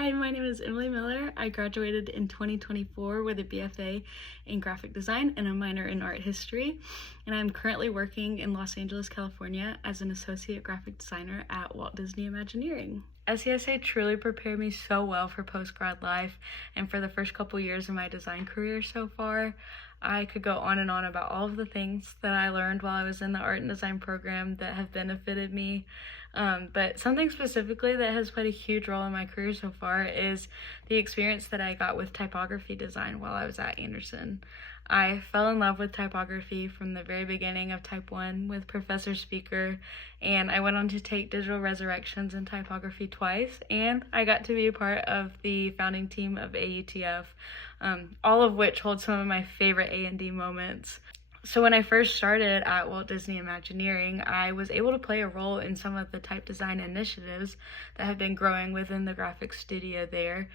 Hi, my name is Emily Miller. I graduated in 2024 with a BFA in graphic design and a minor in art history, and I'm currently working in Los Angeles, California as an associate graphic designer at Walt Disney Imagineering. SCSA truly prepared me so well for post-grad life, and for the first couple years of my design career so far. I could go on and on about all of the things that I learned while I was in the art and design program that have benefited me. But something specifically that has played a huge role in my career so far is the experience that I got with typography design while I was at Anderson. I fell in love with typography from the very beginning of Type 1 with Professor Speaker, and I went on to take Digital Resurrections in typography twice, and I got to be a part of the founding team of AUTF, all of which hold some of my favorite A&D moments. So when I first started at Walt Disney Imagineering, I was able to play a role in some of the type design initiatives that have been growing within the graphics studio there,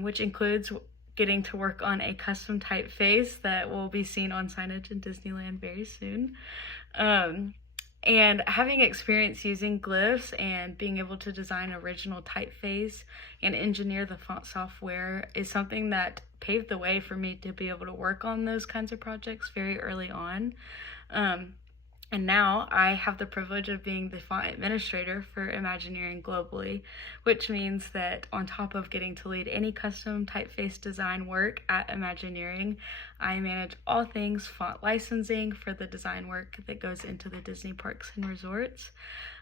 which includes getting to work on a custom typeface that will be seen on signage in Disneyland very soon. And having experience using glyphs and being able to design original typeface and engineer the font software is something that paved the way for me to be able to work on those kinds of projects very early on. And now I have the privilege of being the font administrator for Imagineering globally, which means that on top of getting to lead any custom typeface design work at Imagineering, I manage all things font licensing for the design work that goes into the Disney parks and resorts.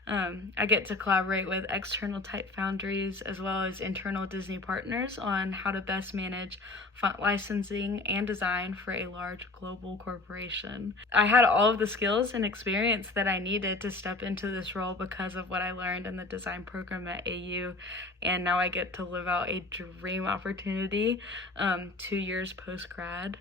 I get to collaborate with external type foundries as well as internal Disney partners on how to best manage font licensing and design for a large global corporation. I had all of the skills and experience that I needed to step into this role because of what I learned in the design program at AU, and now I get to live out a dream opportunity 2 years post-grad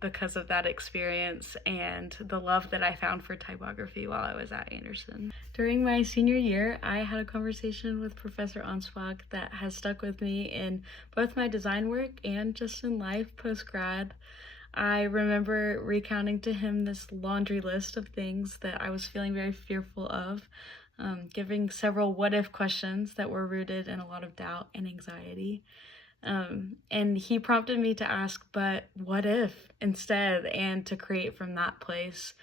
because of that experience and the love that I found for typography while I was at Anderson. During my senior year, I had a conversation with Professor Anspach that has stuck with me in both my design work and just in life post-grad. I remember recounting to him this laundry list of things that I was feeling very fearful of, giving several what-if questions that were rooted in a lot of doubt and anxiety. And he prompted me to ask, but what if instead, and to create from that place,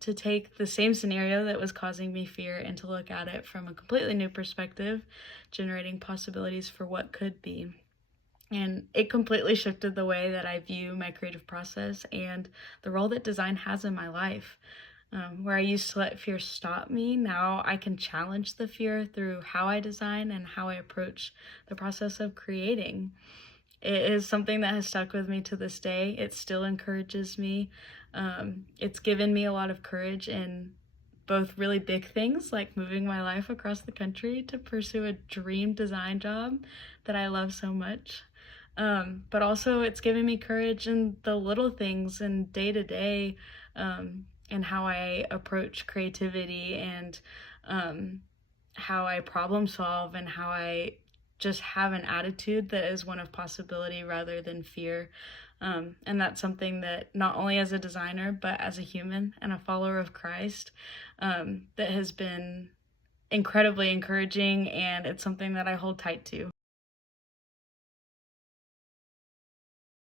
to take the same scenario that was causing me fear and to look at it from a completely new perspective, generating possibilities for what could be. And it completely shifted the way that I view my creative process and the role that design has in my life. Where I used to let fear stop me, now I can challenge the fear through how I design and how I approach the process of creating. It is something that has stuck with me to this day. It still encourages me. It's given me a lot of courage in both really big things like moving my life across the country to pursue a dream design job that I love so much. But also it's given me courage in the little things and day-to-day, and how I approach creativity and how I problem solve and how I just have an attitude that is one of possibility rather than fear. And that's something that not only as a designer, but as a human and a follower of Christ, that has been incredibly encouraging, and it's something that I hold tight to.